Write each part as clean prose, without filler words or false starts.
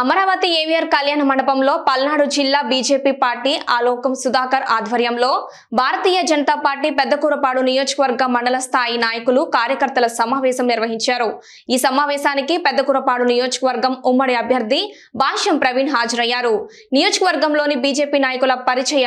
Amaravati AVR కళ్యాణ మండపంలో పల్నాడు జిల్లా బీజేపీ పార్టీ ఆలోకం సుధాకర్ ఆధ్వర్యంలో భారతీయ జనతా పార్టీ పెద్దకూరపాడు నియోజకవర్గ మండల స్థాయి నాయకులు కార్యకర్తల సమావేశం నిర్వహించారు। ఈ సమావేశానికి పెద్దకూరపాడు నియోజకవర్గం ఉమ్మడి అభ్యర్థి భాష్యం ప్రవీణ్ హాజరయ్యారు। నియోజకవర్గంలోని బీజేపీ నాయకుల పరిచయ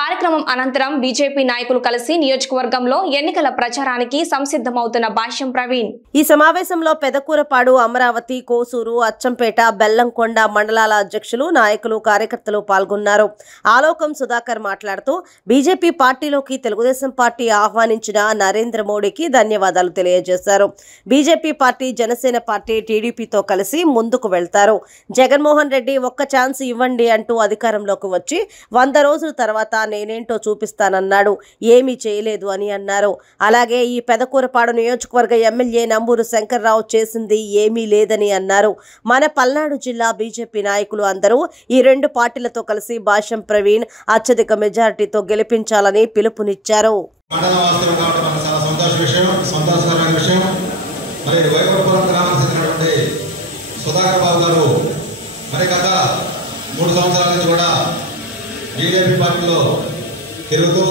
కార్యక్రమం అనంతరం బీజేపీ నాయకులు కలిసి నియోజకవర్గంలో ఎన్నికల ప్రచారానికి సంసిద్ధమవుతున్న భాష్యం ప్రవీణ్ ఈ సమావేశంలో పెద్దకూరపాడు అమరావతి కోసూరు అచ్చంపేట బెల్లంకొండ మండలాల అధ్యక్షులు నాయకులు కార్యకర్తలు పాల్గొన్నారు। ఆలోకం సుధాకర్ మాట్లాడుతూ బీజేపీ పార్టీలోకి తెలుగుదేశం పార్టీ ఆహ్వానించిన నరేంద్ర మోడీకి ధన్యవాదాలు తెలియజేశారు। బీజేపీ పార్టీ జనసేన పార్టీ టీడీపీతో కలిసి ముందుకు వెళ్తారు। జగన్మోహన్ రెడ్డి ఒక్క ఛాన్స్ ఇవ్వండి అంటూ అధికారంలోకి వచ్చి 100 రోజుల తర్వాత నేనేంటో చూపిస్తానన్నాడు, ఏమీ చేయలేదు అని అన్నారు। అలాగే ఈ పెదకూరపాడు నియోజకవర్గ ఎమ్మెల్యే నంబూరు శంకర్రావు చేసింది ఏమీ లేదని అన్నారు। మన పల్నాడు జిల్లా బీజేపీ నాయకులు అందరూ ఈ రెండు పార్టీలతో కలిసి భాష్యం ప్రవీణ్ అత్యధిక మెజారిటీతో గెలిపించాలని పిలుపునిచ్చారు। సుధాకర్ బాబు గారు మరి గత 3 సంవత్సరాల నుంచి కూడా బీజేపీ పార్టీలో తిరుగుతూ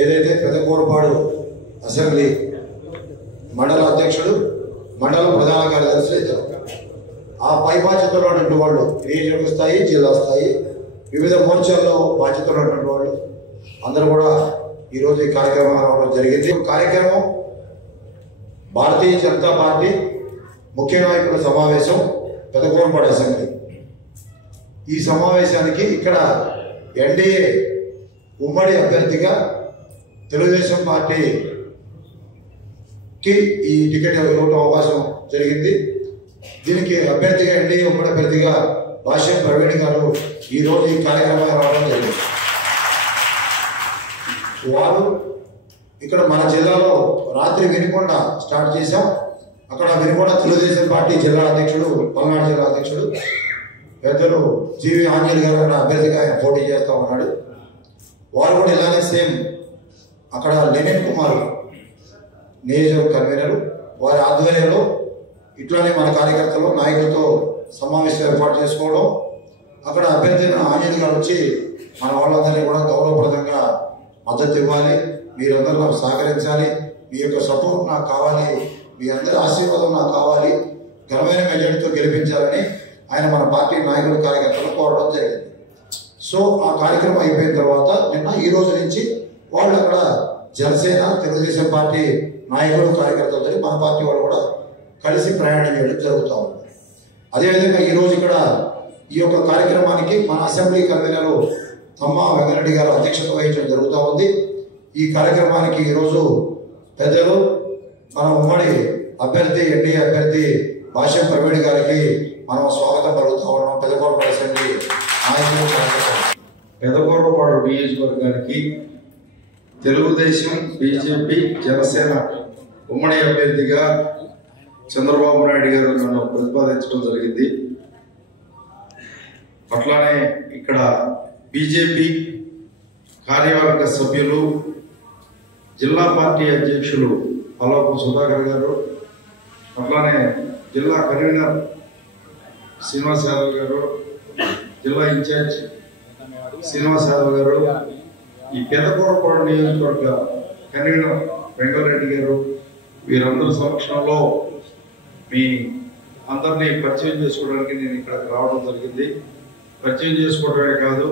ఏదైతే పెదకూరపాడు అసెంబ్లీ మండల అధ్యక్షుడు మండల ప్రధాన కార్యదర్శి ఆ పై బాధ్యతలు ఉన్నటువంటి వాళ్ళు నియోజకవర్గ స్థాయి జిల్లా స్థాయి వివిధ మోర్చాల్లో బాధ్యతలు ఉన్నటువంటి వాళ్ళు అందరూ కూడా ఈరోజు ఈ కార్యక్రమం రావడం జరిగింది। కార్యక్రమం భారతీయ జనతా పార్టీ ముఖ్య నాయకుల సమావేశం పెదకూరపాడు అసెంబ్లీ। ఈ సమావేశానికి ఇక్కడ ఎన్డీఏ ఉమ్మడి అభ్యర్థిగా తెలుగుదేశం పార్టీకి ఈ టికెట్ ఇవ్వడం అవకాశం జరిగింది। దీనికి అభ్యర్థిగా ఎన్డీఏ ఉమ్మడి అభ్యర్థిగా భాష్యం ప్రవీణ్ గారు ఈరోజు ఈ కార్యక్రమాన్ని రావడం జరిగింది। వారు ఇక్కడ మన జిల్లాలో రాత్రి వినుకొండ స్టార్ట్ చేశాం। అక్కడ వినుకొండ తెలుగుదేశం పార్టీ జిల్లా అధ్యక్షుడు పల్నాడు జిల్లా అధ్యక్షుడు పెద్దలు జీవి ఆంజనేయులు గారు అక్కడ అభ్యర్థిగా ఆయన పోటీ చేస్తా ఉన్నాడు। వారు కూడా ఇలానే సేమ్ అక్కడ లెనిన్ కుమార్ నియోజకవర్గ కన్వీనర్ వారి ఆధ్వర్యంలో ఇట్లానే మన కార్యకర్తలు నాయకులతో సమావేశం ఏర్పాటు చేసుకోవడం, అక్కడ అభ్యర్థి ఆంజనేయులు గారు వచ్చి మన వాళ్ళందరినీ కూడా గౌరవప్రదంగా మద్దతు ఇవ్వాలి, మీరందరూ నాకు సహకరించాలి, మీ యొక్క సపోర్ట్ నాకు కావాలి, మీ అందరి ఆశీర్వాదం నాకు కావాలి, ఘనమైన మెజార్టీతో గెలిపించాలని ఆయన మన పార్టీ నాయకులు కార్యకర్తలు కోరడం జరిగింది। సో ఆ కార్యక్రమం అయిపోయిన తర్వాత నిన్న ఈ రోజు నుంచి వాళ్ళు అక్కడ జనసేన తెలుగుదేశం పార్టీ నాయకులు కార్యకర్తలతో మన పార్టీ వాళ్ళు కూడా కలిసి ప్రయాణం చేయడం జరుగుతూ ఉంది। అదేవిధంగా ఈరోజు ఇక్కడ ఈ యొక్క కార్యక్రమానికి మన అసెంబ్లీ కన్వీనర్ తమ్మ వెంకరెడ్డి గారు అధ్యక్షత వహించడం జరుగుతూ ఉంది। ఈ కార్యక్రమానికి ఈరోజు పెద్దలు మన ఉమ్మడి అభ్యర్థి ఎన్డీఏ అభ్యర్థి భాష్యం ప్రవీణ్ గారికి మనం స్వాగతం పలుకుతా ఉన్నాం। పెదకూరపాడు అసెంబ్లీ నాయకులు పెదకూరపాడు నియోజకవర్గానికి తెలుగుదేశం బీజేపీ జనసేన ఉమ్మడి అభ్యర్థిగా చంద్రబాబు నాయుడు గారు నన్ను ప్రతిపాదించడం జరిగింది। అట్లానే ఇక్కడ బీజేపీ కార్యవర్గ సభ్యులు జిల్లా పార్టీ అధ్యక్షులు ఆలోకం సుధాకర్ గారు, అట్లానే జిల్లా కన్వీనర్ శ్రీనివాస్ యాదవ్ గారు, జిల్లా ఇన్ఛార్జ్ శ్రీనివాస్ యాదవ్ గారు, ఈ పెదకూరపాడు నియోజకవర్గ కన్వీనర్ వెంకటరెడ్డి గారు, వీరందరి సమక్షంలో మీ అందరినీ పరిచయం చేసుకోవడానికి నేను ఇక్కడికి రావడం జరిగింది। పరిచయం చేసుకోవడమే కాదు,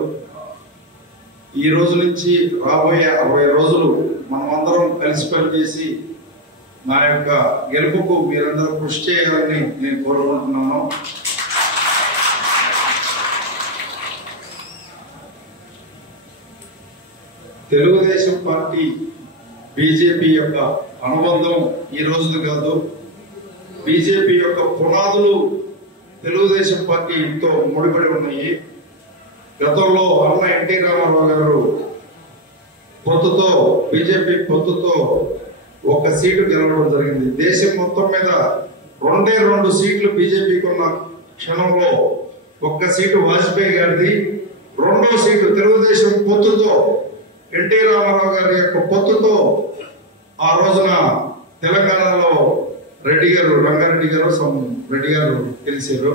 ఈ రోజు నుంచి రాబోయే 60 రోజులు మనమందరం కలిసి పనిచేసి నా యొక్క గెలుపుకు మీరందరూ కృషి చేయాలని నేను కోరుకుంటున్నాను। తెలుగుదేశం పార్టీ బీజేపీ యొక్క అనుబంధం ఈ రోజుది కాదు, బీజేపీ యొక్క పునాదులు తెలుగుదేశం పార్టీతో ముడిపడి ఉన్నాయి। గతంలో అన్న ఎన్టీ రామారావు గారు పొత్తుతో బీజేపీ పొత్తుతో 1 సీటు గెలవడం జరిగింది। దేశం మొత్తం మీద 2 సీట్లు బీజేపీకి ఉన్న క్షణంలో 1 సీటు వాజ్పేయి గారిది, 2వ సీటు తెలుగుదేశం పొత్తుతో ఎన్టీ రామారావు గారి యొక్క పొత్తుతో ఆ రోజున తెలంగాణలో రెడ్డి గారు రంగారెడ్డి గారు రెడ్డి గారు గెలిచారు.